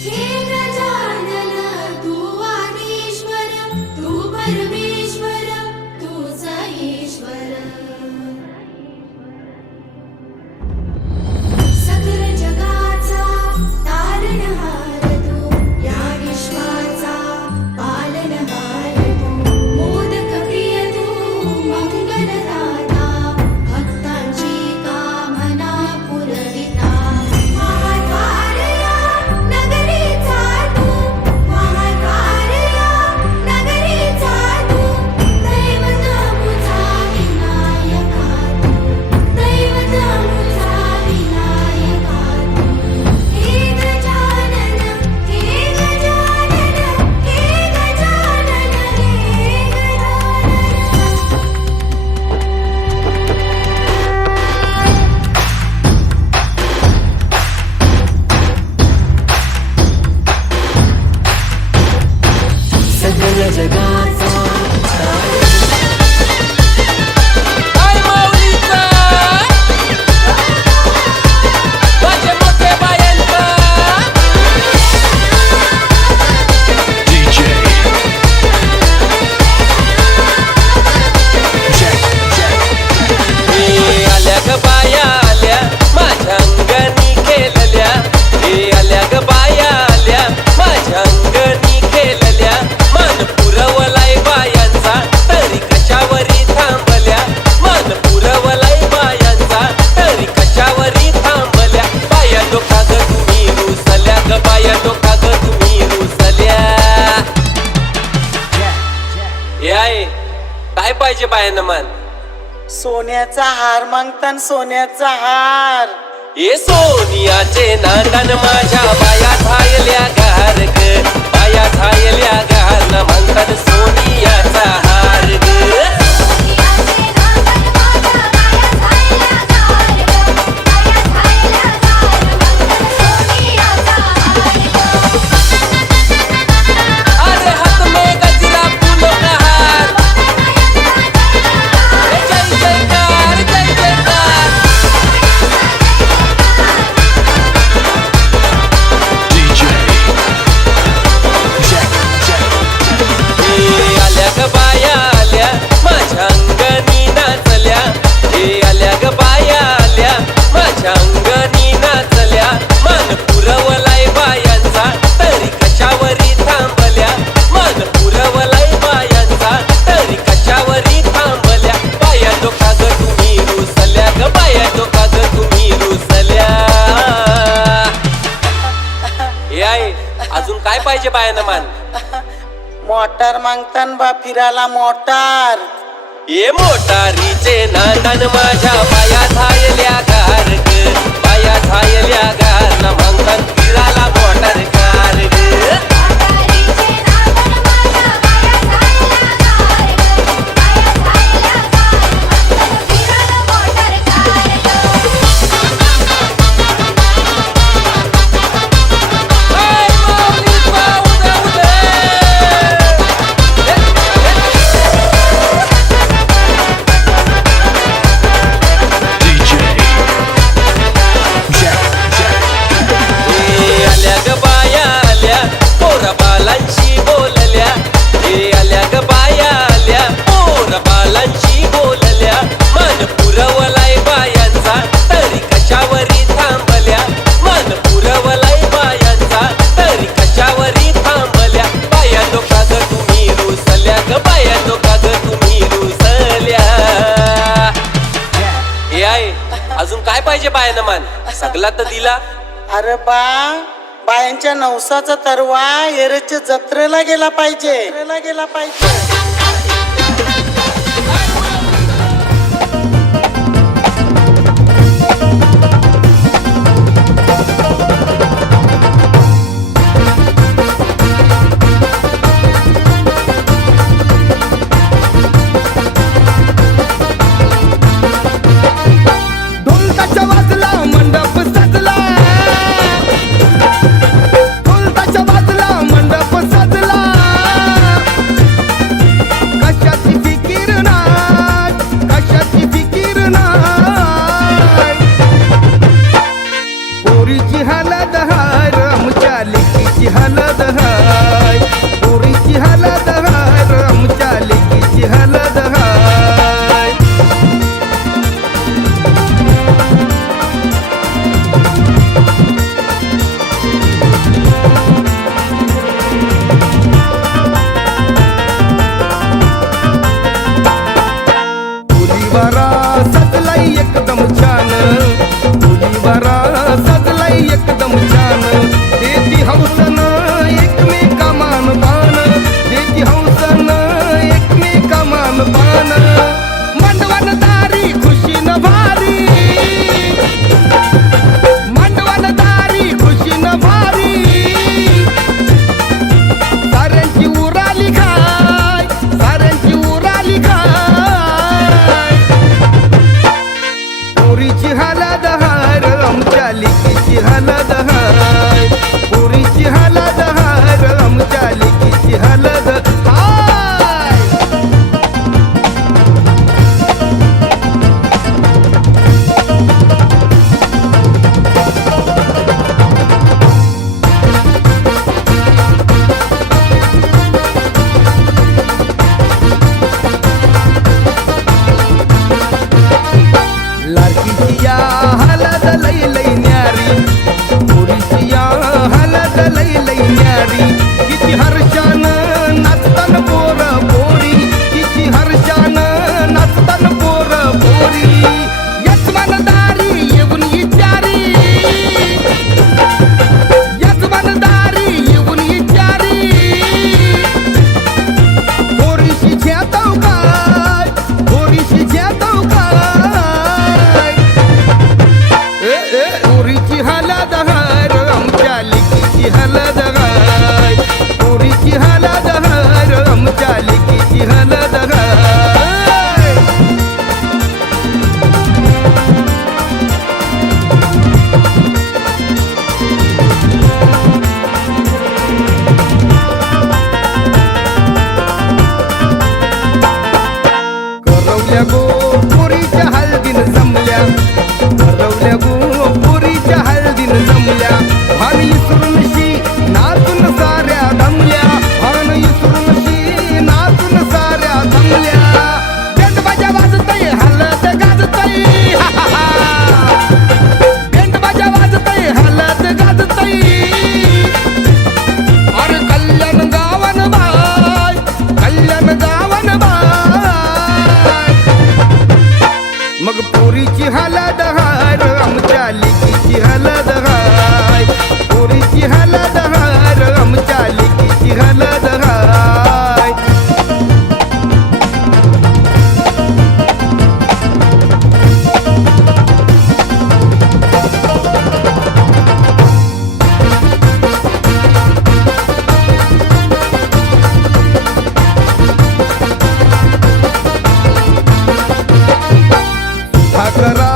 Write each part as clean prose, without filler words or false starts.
हे गजानन तू आदिश्वर, तू परमेश्वर, तूच ईश्वर. सकल जगाचा तारणहार तू, या विश्वाचा पालनहार तू. मोदक प्रिय तू मंगलदाता, भक्तांची कामना पुरविता. महाद्वारया नगरीचा तू, महाद्वारया नगरीचा तू. दैवत मुझा विनायका तू, दैवत मुझा विनायका तू. हे गजानन, हे गजानन, हे गजानन, हे गजानन. सकल जगाचा काय माऊलीचा माझे मोठे बायांचा DJ Jack हे आल्या ग बाया आल्या माझ्या अंगणी खेळल्या. हे आल्या ग बाया आल्या माझ्या अंगणी खेळल्या. मान पुरवलाय बायांचा तरी कशावरी थांबल्या. मान पुरवलाय बायांचा तरी कशावरी थांबल्या. बाया डोका ग तुम्ही रुसल्या ग बाया डोका ग तुम्ही रुसल्या. हे आहे काय पाहिजे बायानं मान. सोन्याचा हार मागतान सोन्याचा हार. ये सोनियाचे नांदन माझ्या बाया झायल्या गार ग. बाया झायल्या गार न म्हणतात सोनियाचा हार ग. सोनियाचे नांदन माझ्या बाया झायल्या गार ग. बाया झायल्या गार मंगल सोनियाचा हार ग. अरे हात में गजरा फूलों का हार. जय जयकार जय जयकार. DJ Jack हे आल्या ग बाया आल्या माझ्या अंगणी नाचल्या. हे आल्या ग बाया आल्या माझ्या अंगणी नाचल्या. मान पुरवलाय बायांचा तरी कशावरी थांबल्या. मान पुरवलाय बायांचा तरी कशावरी थांबल्या. बाया डोका ग तुम्ही रुसल्या ग बाया डोका ग तुम्ही रुसल्या. हे आहे अजून काय पाहिजे बायानं मान. मोटार मागतान बा फिरायला मोटार. ये मोटारीचे नांदन माझ्या बाया झायल्या गार ग. बाया झायल्या गार न म्हणतात फिराला मोटार कार ग. मोटारीचे नांदन माझ्या बाया झायल्या गार ग. बाया झायल्या गार मंगल फिराला मोटार कार ग. हाय माऊलीचा उद्या उदे. DJ Jack हे आल्या ग बाया आल्या पोरा बालांशी बोलल्या. हे आल्या ग बाया आल्या पोरा बालांशी बोलल्या. मान पुरवलाय बायांचा तरी कशावरी थांबल्या. मान पुरवलाय बायांचा तरी कशावरी थांबल्या. बाया डोका ग तुम्ही रुसल्या ग बाया डोका ग तुम्ही रुसल्या. हे आहे अजून काय पाहिजे बायानं मान. सगळा तर दिला. अरे बा बायांच्या नवसाचा तरवा एरेच्या जत्रेला गेला पाहिजे. ढोलताच्या वाजला मंडप सजला. ढोलताच्या वाजला मंडप सजला. कशाची फिकीर नाय, कशाची फिकीर नाय. पोरीची हालत हार आमच्या लेकीची हलद हाय पोरीची हलद हाय र आमच्या लेकीची हलद हाय मुलीवारा सजलाई एकदम छान मुलीवारा सजलाई एकदम छान देती हौसन एकमेका मान पान देती हौसन एकमेका मान पान मंडवन दारी खुशीन भारी मंडवन दारी खुशीन भारी साऱ्यांची उराली खाय साऱ्यांची उराली खाय पोरीची हलद हाय र आमच्या लेकीची हलद हाय पोरीची हलद हाय र आमच्या लेकीची हलद हाय लाडकीची या हलद लई लई न्यारी पोरीची या हलद लई लई न्यारी किती हर्षान नाचतान पोर पोरी किती हर्षान नाचतान पोर पोरी यजमानदारी येऊन विचारी यजमानदारी येऊन विचारी पोरीशी झेताव काय पोरीशी झेताव काय पोरीची हलद हाय र आमच्या लेकीची हलद हाय पोरीची हलद हाय र आमच्या लेकीची हलद हाय करवल्या गो पोरीच्या हळदीन जमल्या करवल्या गो पोरीच्या हळदीन जमल्या भान इसरूनशी नाचून साऱ्या दमल्या भान इसरूनशी नाचून साऱ्या दमल्या बेंड बाजा वाजतय हलद गाजतय बेंड बाजा वाजतय हलद गाजतय अरे कल्याण गावन बाय कल्याण गावन बाय मग पोरीची हलद हाय र आमच्या लेकीची हलद हाय पोरीची हलद हाय र आमच्या लेकीची हलद हाय सुधाकरा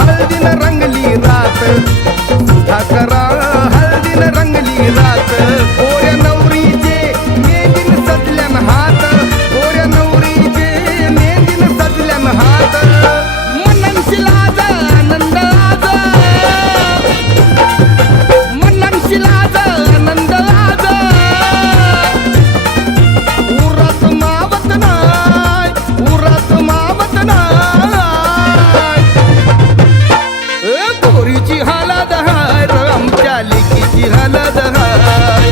हळदीन रंगली रात सुधाकरा हळदीन रंगली रात पोऱ्या नवरीचे मेंदीन सजल्यान हात पोऱ्या नवरीचे मेंदीन सजल्यान हात मननशील आज आनंद आज मननशील आज आनंद आज उरात मावत नाय उरात मावत नाय पोरीची हलद हाय र आमच्या लेकीची हलद हाय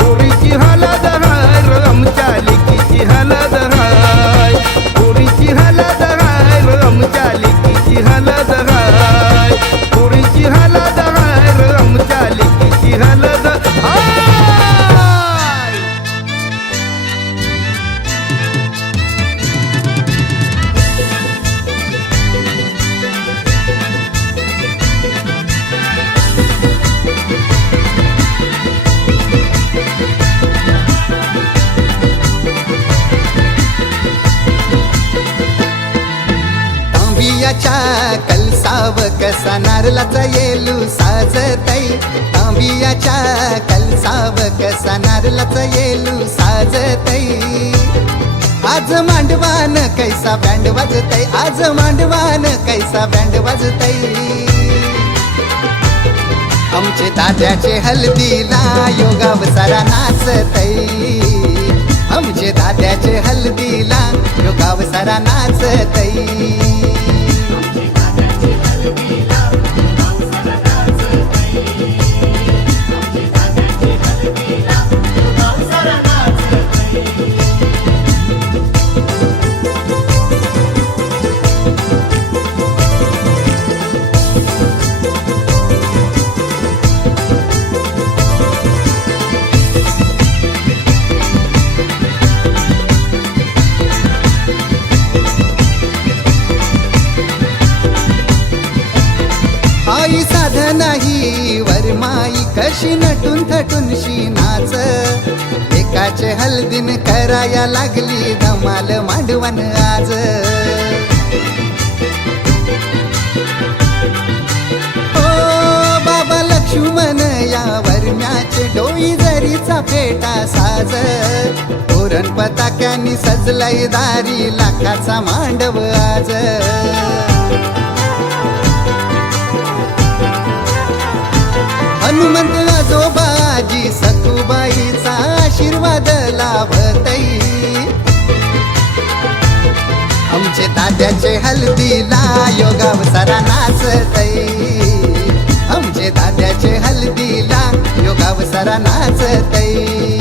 पोरीची हलद हाय र आमच्या लेकीची हलद हाय पोरीची हलद हाय र आमच्या लेकीची हलद हाय पोरीची हलद हाय र आमच्या लेकीची हलद हाय तांबियाच्या कलसाव कसा नारळाचा येलू साजतई तांबियाच्या कलसाव कसा नारळाचा येलू साजतई आज मांडवान कैसा बँड वाजतय आज मांडवान कैसा बँड वाजतय आमचे दाद्याचे हल्दीला योगाव सारा नाचतई आमचे दाद्याचे हल्दीला योगाव सारा नाचतई आई साध नाही वरमाई कशी नटून थटून शी नाच एकाचे हल्दीन कराया लागली धमाल मांडवण आज ओ बाबा लक्ष्मण या वरम्याचे डोई जरीचा फेटा साज तोरण पताक्यांनी सजलय दारी लाखाचा मांडव आज हनुमंत आजोबाजी सखुबाईचा आशीर्वाद लाभतई आमचे दाद्याचे हल्दीला योगाव सारा नाचतई आमचे दाद्याचे हल्दीला योगाव सारा नाचतई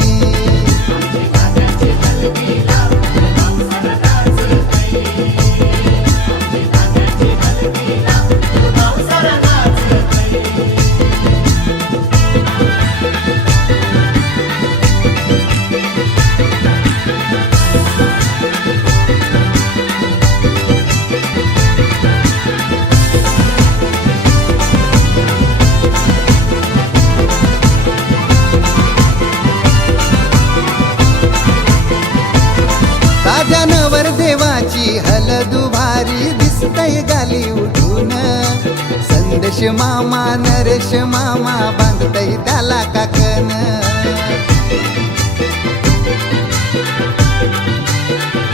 दाद्यानवर देवाची हलदू भारी दिसतय गाली उठून संदेश मामा नरेश मामा बांधतय त्याला काकन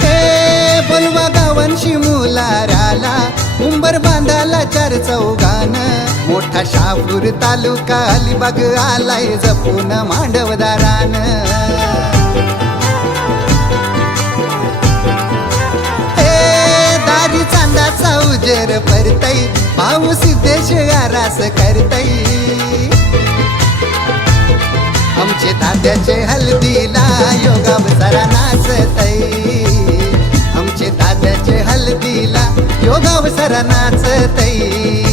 हे बोलवा गावांशी मुलाराला उंबर बांधाला चार चौगान मोठा शापूर तालुका अलिबाग आलाय जपून मांडवदारान चांदाचा उजेर परतई भाऊ सिद्धेश आरास करतई आमचे दाद्याचे हल्दीला योगाव सारा नाचतई आमचे दाद्याचे हल्दीला योगाव सारा नाचतई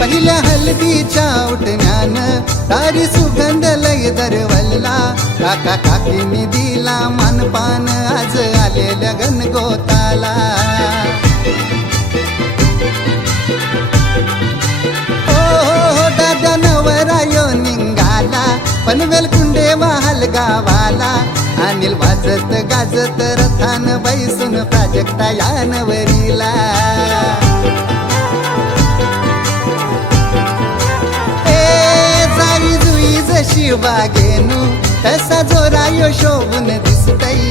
पहिल्या हल्दीच्या उठण्यान दारी सुगंध लय दरवलला काका काकीनी दिला मानपान आज आलेल्या गणगोताला ओ दादा नवरायो निघाला पनवेल कुंडे वाहल गावाला अनिल वाजत गाजत रथान बैसून प्राजक्ता या नवरीला शिवागेनु तसा जोरायो शोभून दिसतई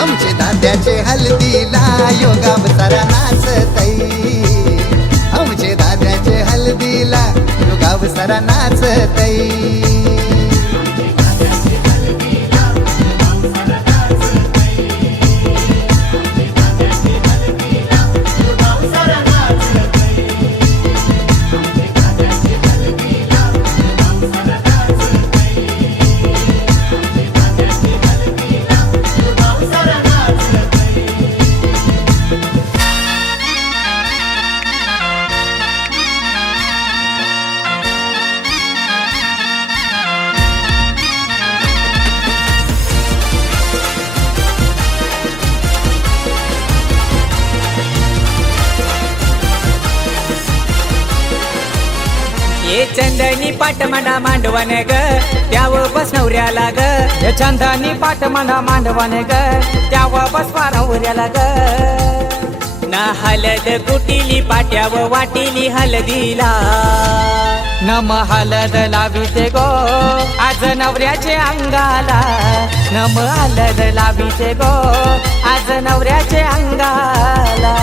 आमचे दाद्याचे हल्दीला योगाव सारा नाचतई आमचे दाद्याचे हल्दीला योगाव सारा नाचतई चंदनी पाट म्हणा मांडवण ग त्यावर बस नवऱ्याला ग हे चंदनी पाट म्हणा मांडवण ग त्यावर बसवा नवऱ्याला ग ना हलद कुटिली पाट्यावर वाटिली हलदीला नम हलद लाविते गो आज नवऱ्याचे अंगाला नम हलद लाविते गो आज नवऱ्याचे अंगाला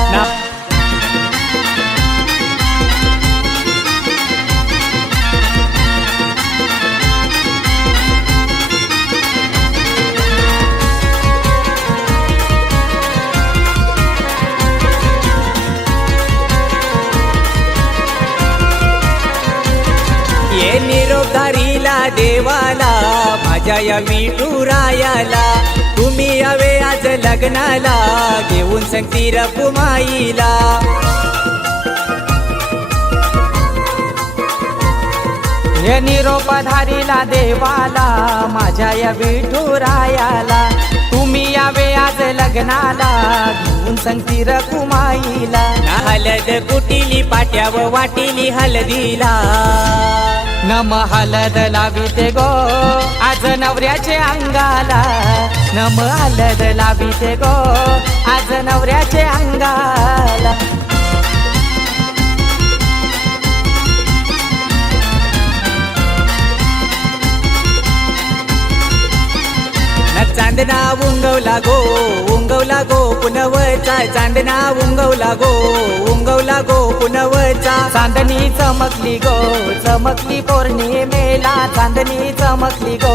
ये निरोपधारीला देवाला माझ्या या विठुरायाला तुम्ही यावे आज लग्नाला घेऊन संगती रकुमाईला हे निरोपधारीला देवाला माझ्या या विठुरायाला तुम्ही यावे आज लग्नाला घेऊन संगती रकुमाईला ना हलद कुटिली पाट्यावर वाटिली हलदीला नम हलद लाविते गो आज नवऱ्याचे अंगाला नम हलद लाविते गो आज नवऱ्याचे अंगाला चांदना उंगवला गो पुनवचा चांदना उंगवला गो पुनवचा चांदणी चमकली गो चमकली पौर्णिमेला चांदणी चमकली गो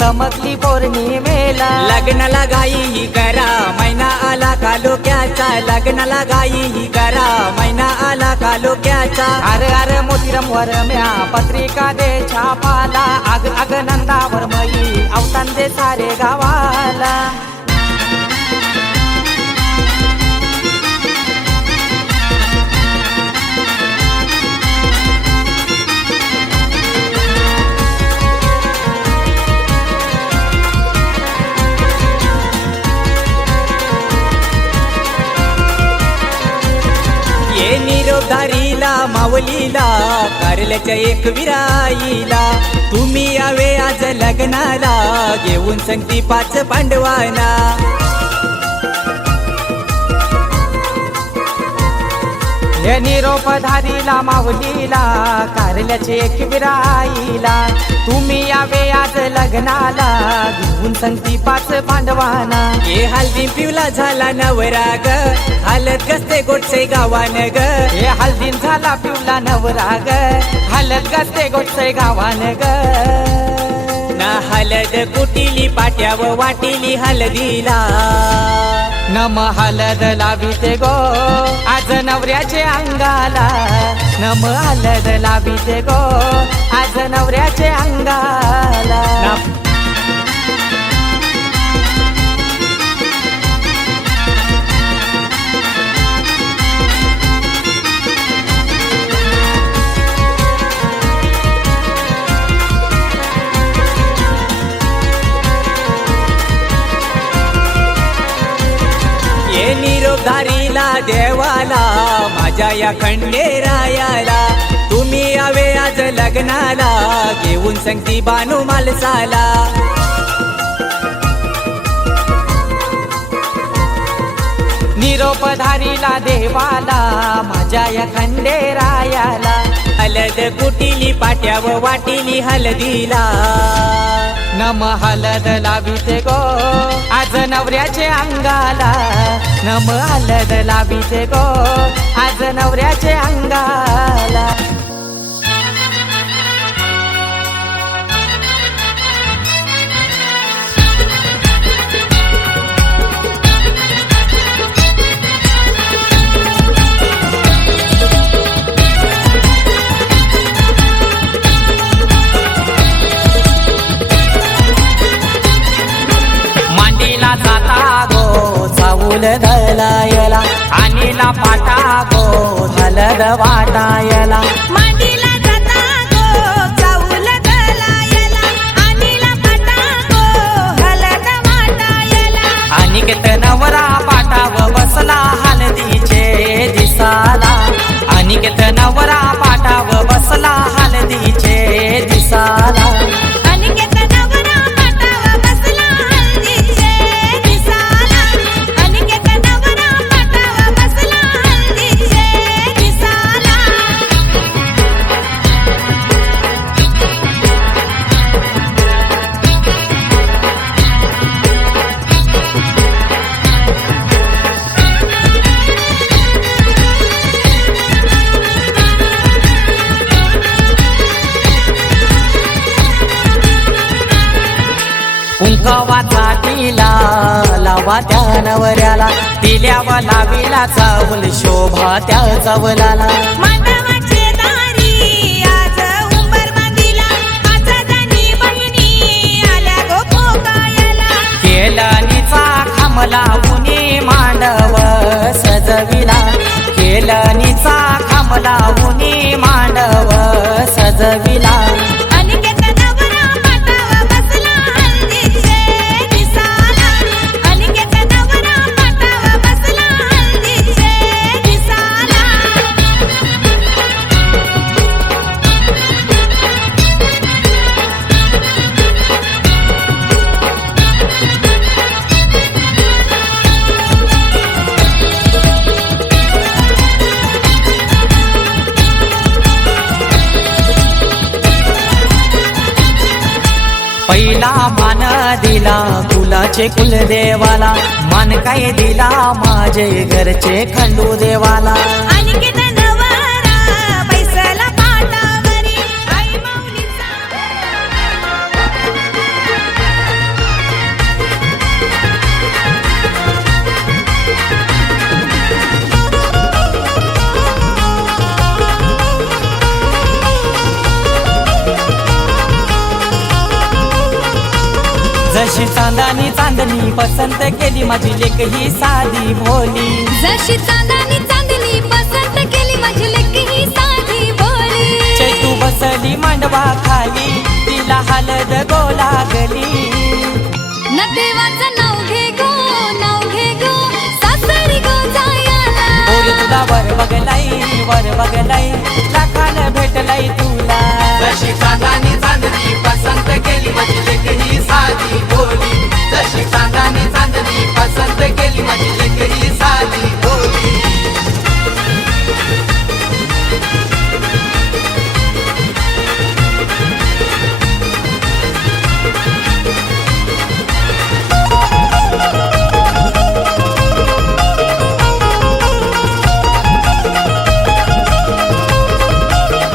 चमकली पौर्णिमेला लग्नाला घाई ही करा मैना आला कालोक्याचा लग्नाला घाई ही करा मैना आला कालोक्याचा अरे अरे मोतीरम वर म्या पत्रिका दे छापाला आग आग नंदावर मई अवतान दे सारे गावाला ये निरोपधारीला मावलीला कारल्याच्या एक विराईला तुम्ही यावे आज लग्नाला घेऊन संगती 5 पांडवाना हे निरोपधारीला माऊलीला कारल्याचे एक विराईला तुम्ही यावे आज लग्नाला घेऊन संगती 5 पांडवाना ये हल्दी पिवला झाला नवरा ग हालत गसते गोटसे गावान ग हे हल्दीन झाला पिवला नवरा ग हालत गसते गोटसे गावान ग ना हलद कुटिली पाट्यावर वाटिली हलदीला नम हलद लाविते गो आज नवऱ्याचे अंगाला नम हलद लाविते गो आज नवऱ्याचे अंगाला ये निरोपधारीला देवाला माझ्या या खंडेरायाला तुम्ही यावे आज लग्नाला घेऊन संगती बानू मालसाला निरोपधारीला देवाला माझ्या या खंडेरायाला हलद कुटिली पाट्यावर वाटिली हलदीला नम हलद लाविते गो आज नवऱ्याचे अंगाला नम हलद लाविते गो आज नवऱ्याचे अंगाला धलायला आणीला पाटा गो हलद वाटायला मांडीला जाता गो चाऊल गलायला आणीला पाटा गो हलद वाटायला अनिकेत नवरा पाटाव बसला हलदीचे दिसाला अनिकेत नवरा पाटाव बसला हलदीचे लावीला लावा त्या नवऱ्याला दिल्यावा लावीला चावल शोभा त्या चावलाला मांडवाचे दारी आज उंबर बांधिला आचादानी बहिणी आल्या गो पोकायला केलनीचा खांबला उनी मांडव सजविला केलनीचा खांबला उनी मांडव सजविला अनिकेत नवरा पाटावा बसला हल्दीचे दिसाला अनिकेत नवरा पाटावा बसला हल्दीचे दिसाला पहिला मान दिला कुलाचे कुलदेवाला मान काय दिला माझे घरचे खंडू देवाला अनिकेत नवरा बैसला पाटावरी आई माऊलीचा जशी चांदानी चांदणी पसंत केली माझी लेक ही साधी भोली जशी चांदणी चांदणी पसंत केली माझी लेक ही साधी भोळी चैतू बसली मांडवा खाली तिला हलद गो लागली न देवाचं नाव घे गो सासरी गो जायाला पोरी तुला वर बघलाई लाखान भेटलाई तुला जशी चांदानी चांदणी पसंत केली माझी लेक ही साधी बोली जशी चांदानी चांदणी पसंत केली माझी लेक ही साधी बोली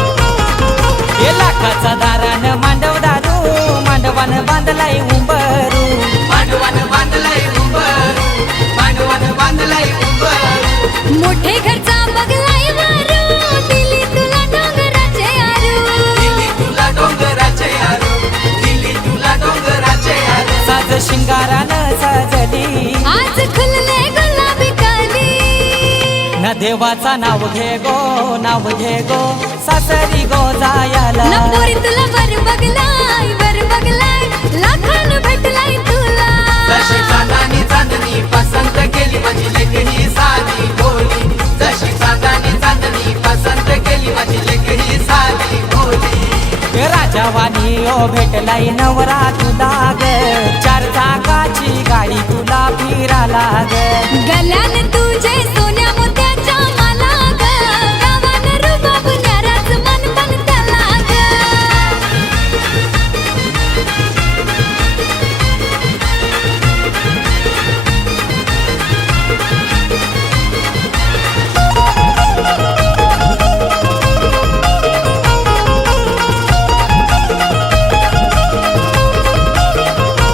हे लाखाचा दारान मांडव दारू मांडवान बांधलाई उंबरू मांडवान बांधलंय उंबरू मांडवान बांधलंय उंबरू मोठे घरचा बगलाई वारू दिली तुला डोंगराचे आरू दिली तुला डोंगराचे आरू दिली तुला डोंगराचे आरू साज शिंगारानं सजली आज खुलले गुलाबी कली न देवाचा नाव घे गो सासरी गो जायाला नपोरी तुला वर बगलाई लाखान भेटलाई तुला जशी चांदानी चांदणी पसंत केली माझी लेक ही साधी बोली जशी चांदानी चांदणी पसंत केली माझी लेक ही साधी बोली हे राजावानी ओ भेटलाई नवरा तुला ग चार चाकाची गाडी तुला फिराला ग गल्यान तुझे सोन्या मोत्याच्या माला ग गावान रुबाब न्याराच मन पण त्याला ग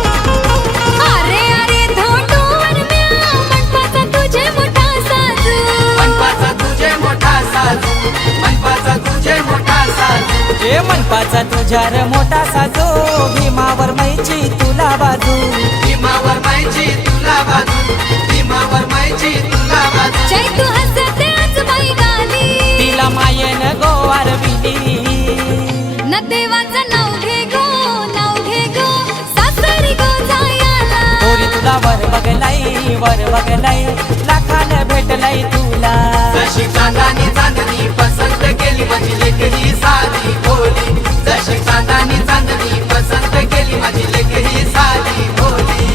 अरे धोंडूवर म्या मंडपाचा तुझे मोठा साजू मनपाचा तुझे मोठा साजू मनपाचा तुझे मोठा साजू हे मनपाचा तुझ्या रे मोठा साजो भीमावर मैची तुला बाजू भीमावर मायची तुला बाजू भीमावर मायची तुला बाजू चैतू हसते आज बाई गाली तिला मायेन गोवार विली न देवाचं नाव घे गो सासरी गो जायाला पोरी तुला वर बघलाई लाखान भेटलाई तुला जशी चांदानी चांदणी पसंत केली माझी लेक ही साधी बोली जशी चांदानी चांदणी पसंत केली माझी लेक ही साधी बोली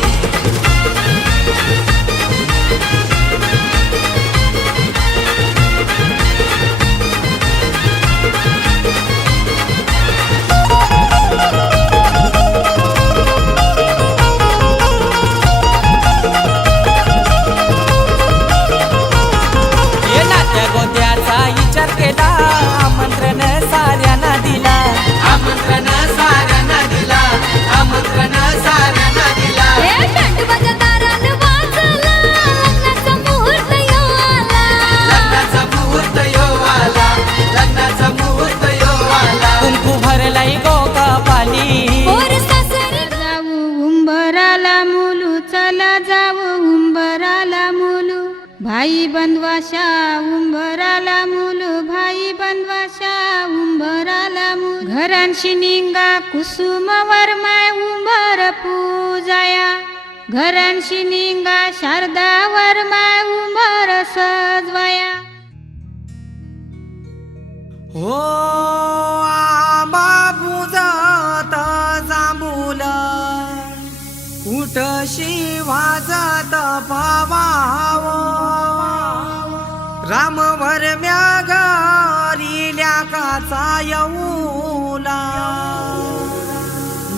हे भाई बंदवाशा उंबराला मूल भाई बंदवाशा उंबराला मूल घरांशी निंगा कुसुम वरमाय उंबर पूजाया घरांशी निंगा शारदा वरमाय उंबर सजवाया हो आंबा बुजत जांभूल उठशी वाजत पवाव राम वरम्या घरील्या काचा येऊला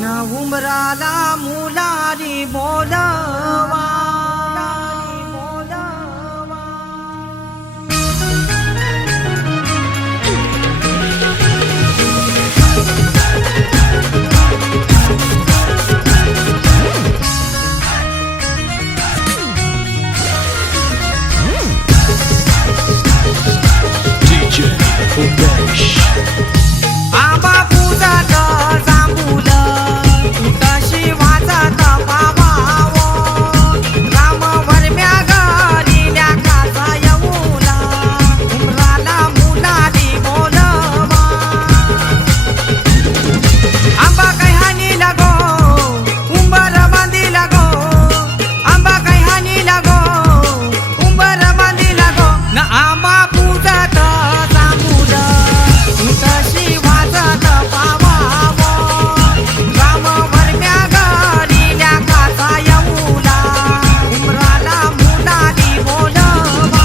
न उमराला मुलारी बोलवा DJ Umesh. आंबा पूजात जांभूल उठशी वाजत पावाव राम वरम्या घरील्या काचा येऊला उमराला मुलारी बोलवा आंबा काही हानी लागो उंबर बांधी लागो आंबा काही हानी लागो उंबर बांधी लागो न आंबा पूजात जांभूल उठशी वाजत पावाव राम वरम्या घरील्या काचा येऊला उमराला मुलारी बोलवा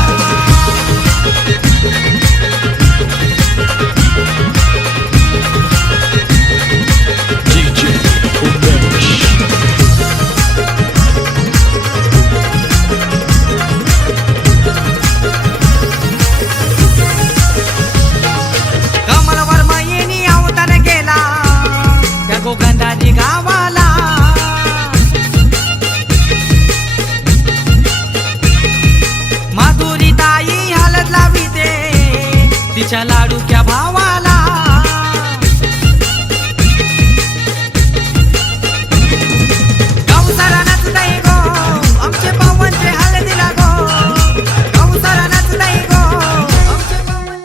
DJ Umesh. कमलवर मयिनी अवतार केला त्या गोगंधाजी गावाला माधुरी ताई हलत लाविते तिच्या लाडूच्या भावाला गौसारा नाचताई गो आमचे पावनचे हळदीला गो गौसारा नाचताई गो आमचे पावन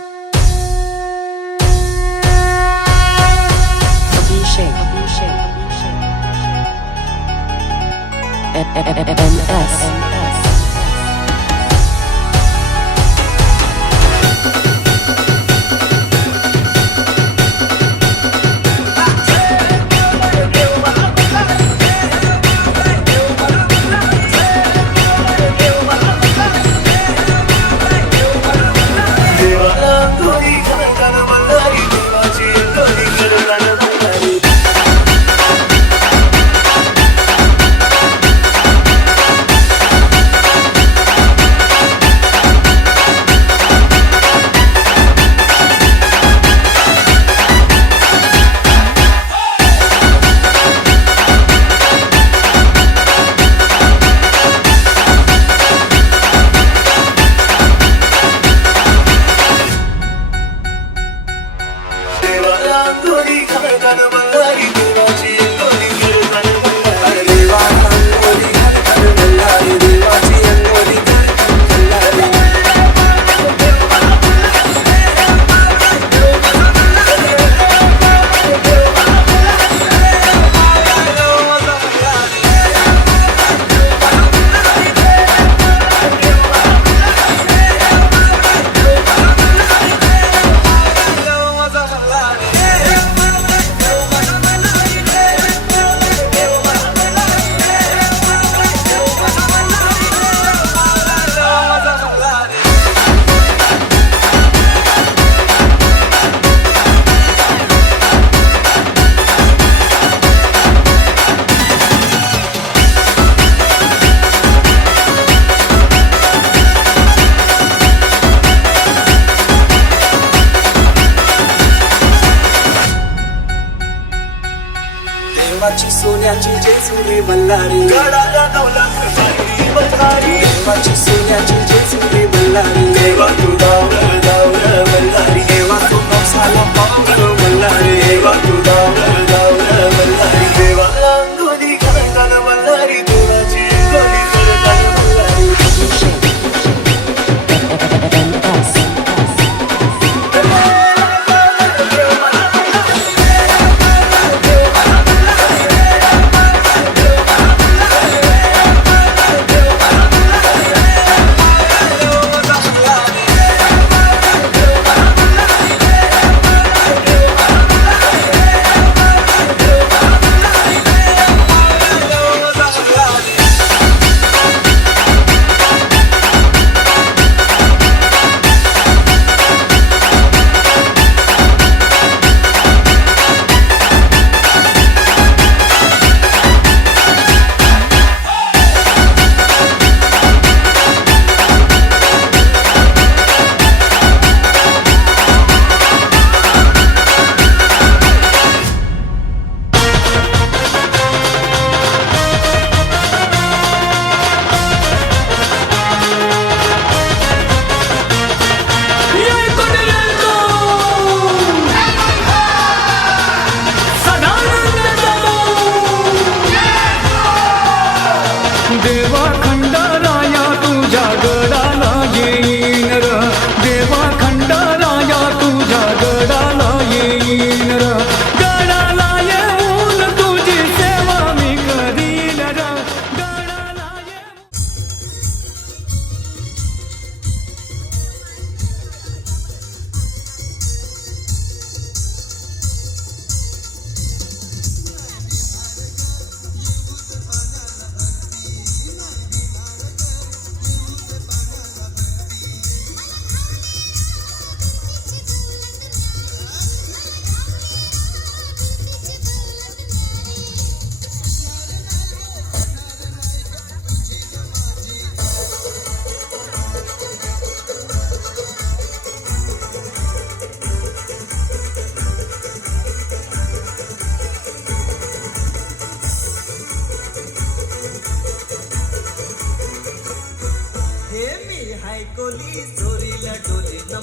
देवाची सोन्याची जेजुरी बल्लारी गडाला 9 लाख साडी बल्लारी देवाची सोन्याची जेजुरी बल्लारी देवा तू दावर दावर बल्लारी देवा तू नवसाला पावर बल्लारी देवा तू दावर दावर बल्लारी देवा लांगोली घालताना बल्लारी देवाची गोली करताना बल्लारी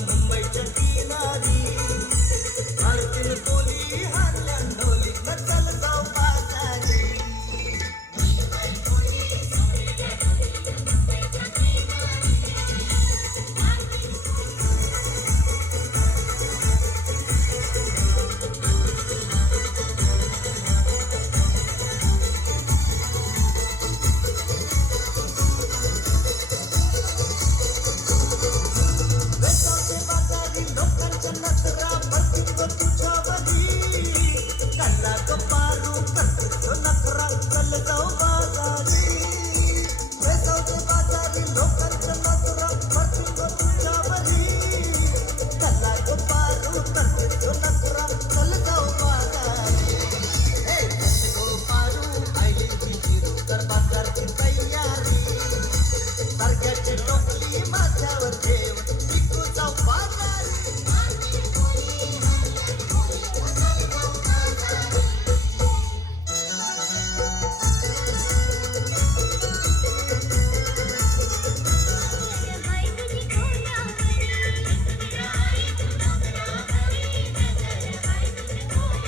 मुंबईच्या किनारी आरतीन कोली हारल्या ढोली चल जाऊ बाजारी वेसावचे बाजारी लोकांच्या नजरा भरतील ग तुझ्यावरी कल्ला ग पारू करतील ग नखरा चल जाऊ बाजारी वेसावचे बाजारी लोकांच्या नजरा भरतील ग तुझ्यावरी कल्ला ग पारू करतील ग नखरा चल जाऊ बाजारी हे चल गो पारू आईली फिरू कर बाजारची तयारी सारख्याची टोपली माझ्यावर ठेव विकू जाऊ बाजारी हाय तुझी कोणावरी आई तुझी डोंगरावरी नजर हाय तुझी कोणावरी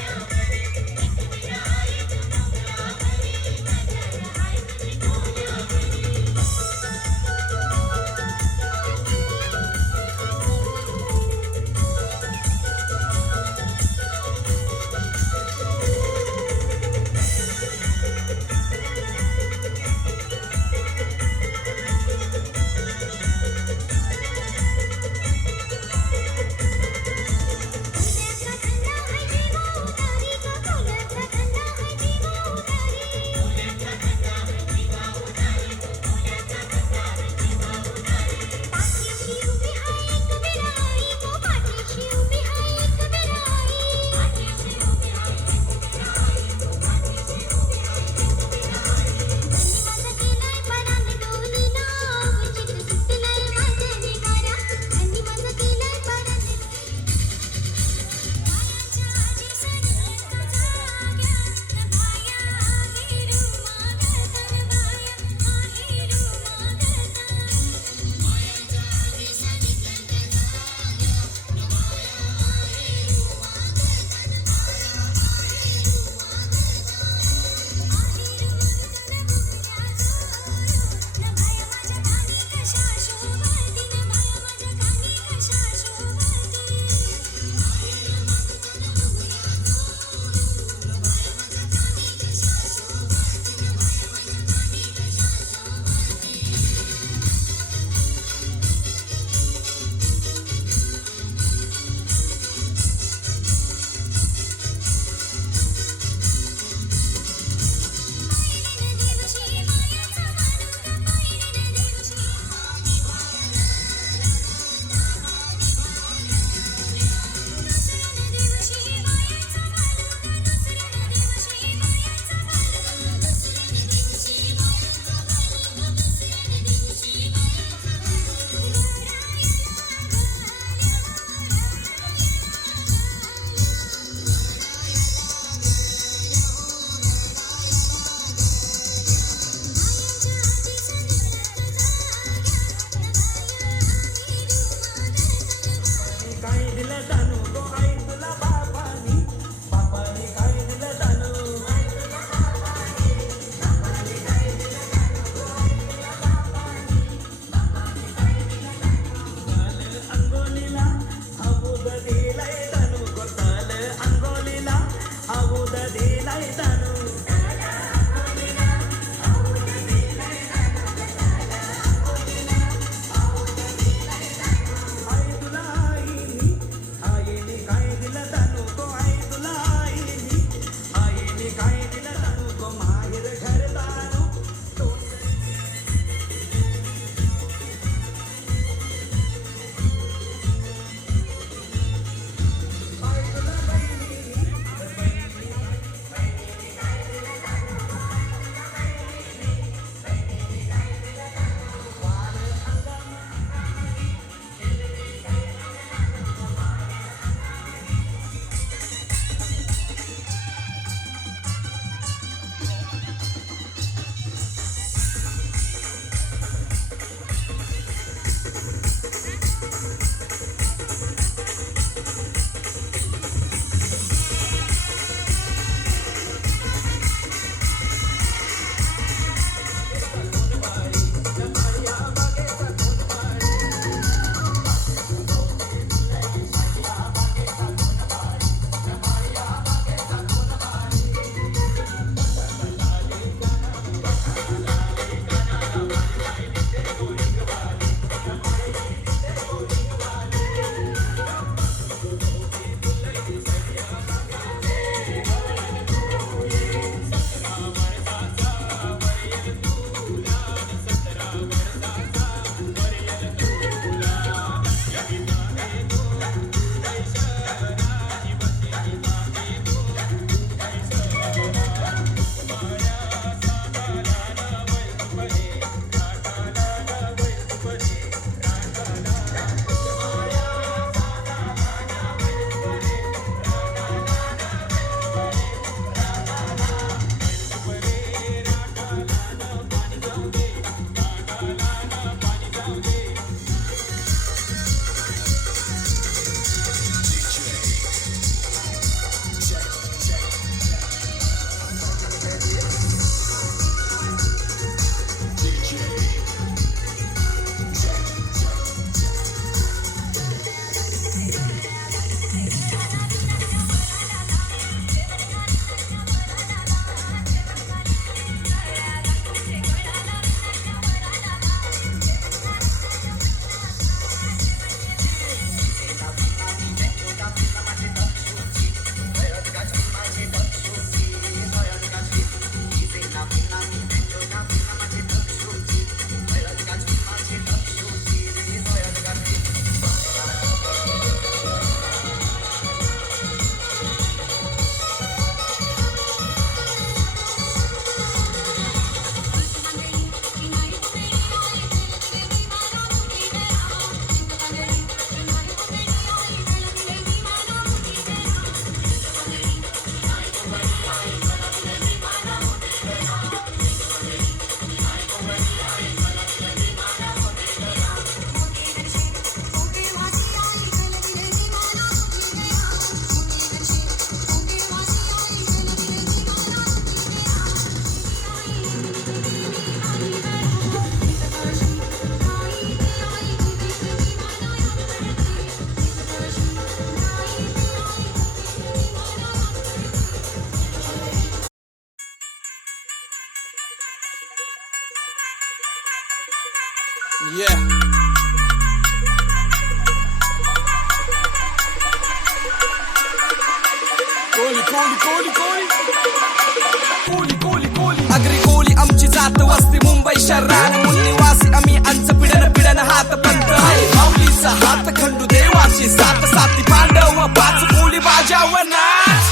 अग्री कोली आमची जात वस्ती मुंबई शहरान मूल निवासी आम्ही आमचं पिढ्यान पिढ्यान हात पंत आहे माऊलीचा हात खंडू देवाची सात साती पांडव पाच कोली बाजाव नाच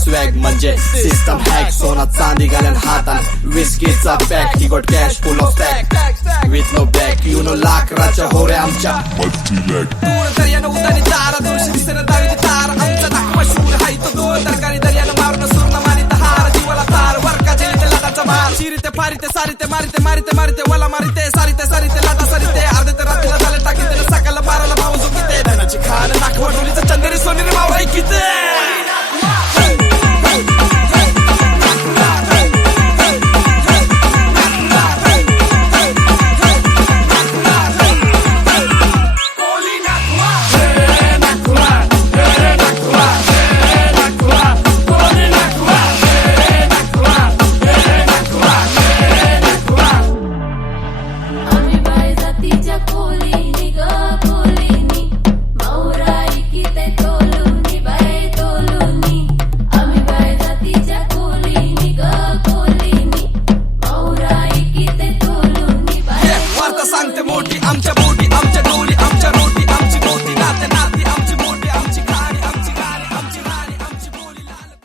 स्वॅग म्हणजे सिस्टम हॅक सोना चांदी घालन हातान विस्कीचा पॅक ही got cash full of stack with no back you know लाकराच्या होऱ्या आमच्या दूर दर्यानं उदानी तारा दोनशे दिसणं दावी तार आमचा नाक मशहूर हाय तो दूर दरकानी दर्यानं मारून सूर्ण मानित हार जीवाला तार वरका जेलीत लाटाचा मार शिरीते फारीते सारीते मारिते मारिते मारिते वाला मारिते सारीते सारीते लाटा सारीते अर्धे तर रात्रीला झाले टाकीते सकाळला बाराला भाऊ झोकीते धनाची खान नाक वडोलीचं चंदेरी सोनेरी मावळी किते